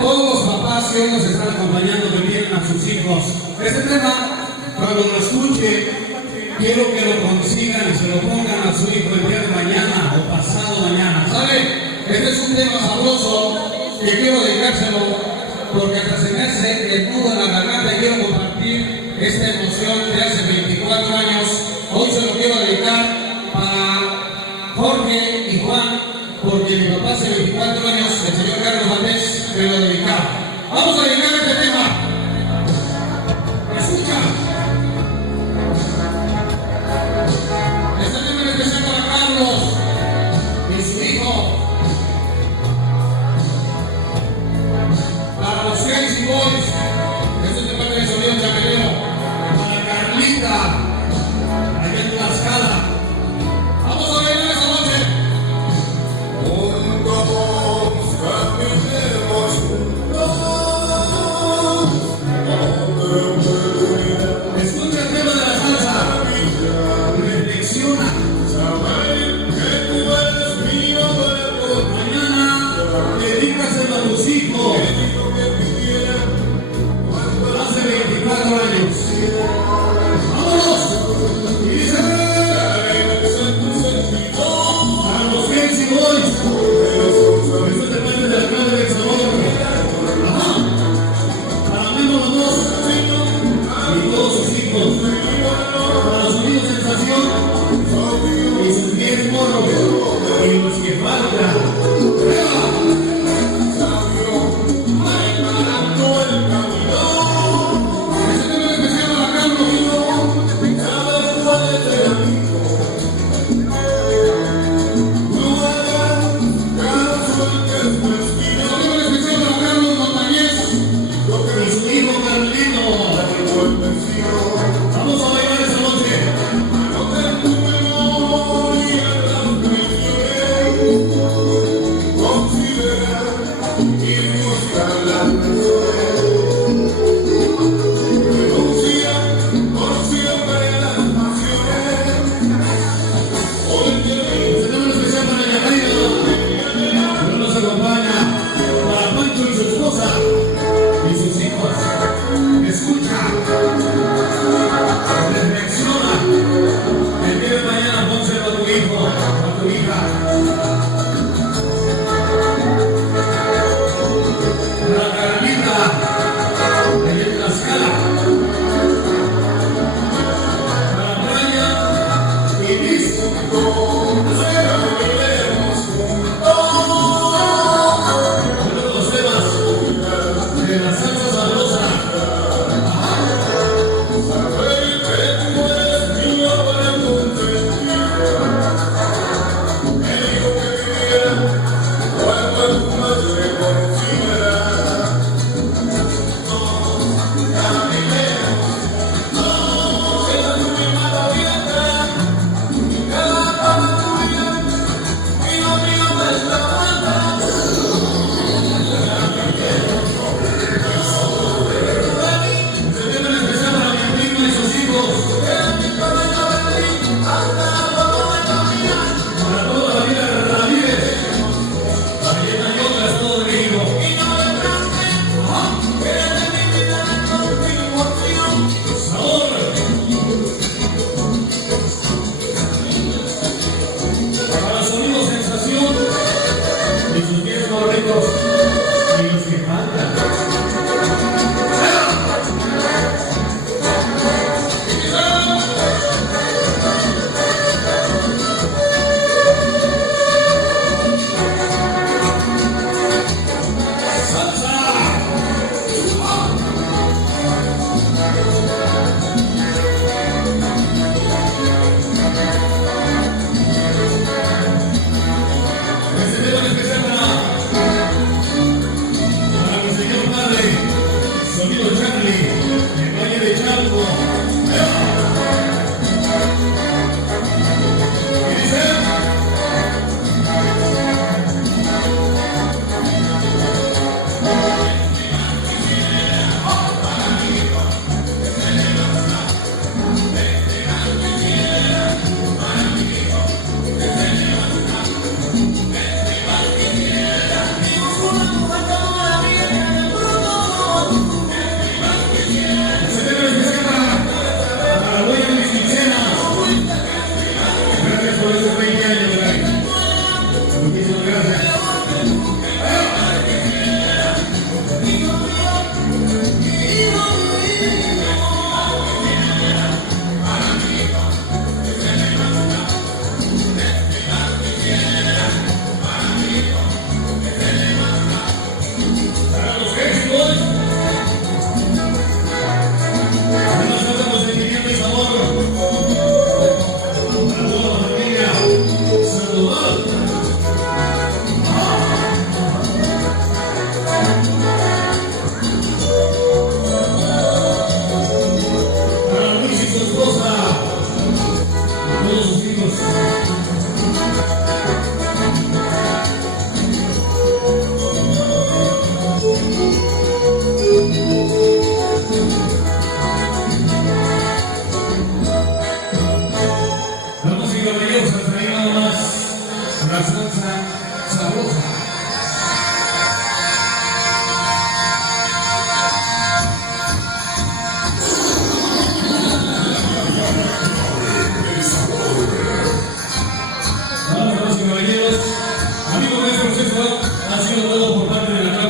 todos los papás que hoy nos están acompañando que tienen a sus hijos. Este tema, cuando lo escuche, quiero que lo consigan y se lo pongan a su hijo el día de mañana o pasado mañana. ¿Sabe? Este es un tema sabroso que quiero dedicárselo porque hasta se me hace el nudo en la garganta y quiero compartir esta emoción de hace 24 años. Hoy se lo quiero dedicar para Jorge y Juan, porque mi papá hace 24 años, el señor Carlos Valdés, me lo dedicaba. Vamos a dedicar este tema. Escucha. Este tema es especial para Carlos y su hijo. Para los Crazy Boys, este es de parte de Sonido Chapelero. Para Carlita, allá en Tlaxcala. Vamos a bailar esa noche. Juntos caminemos juntos. Escucha el tema de la salsa. Reflexiona. Saber que tú eres mío nuevo. Mañana dedícaselo a tus hijos. Hace 24 años. ¡Vámonos! Y dice: a los Crazy Boys. Eso es de parte de la madre del sabor. Ajá. Para Memo los dos. Y todos sus hijos. Para Sonido Sensación. Y sus 10 moros. Y los que faltan. Vamos a bailar esa noche. Este tema es especial para Yajaira, que nos acompaña, para Pancho y su esposa y sus hijos. Escucha, reflexiona. El día de mañana pónselo a tu hijo, a tu hija.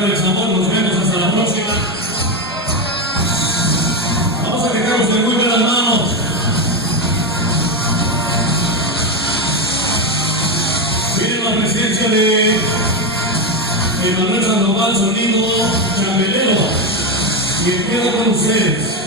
guarde el sabor, nos vemos hasta la próxima. Vamos a dejarnos de muy buenas manos. Miren la presencia de Emanuel Sandoval, sonido chambelero. Y queda con ustedes.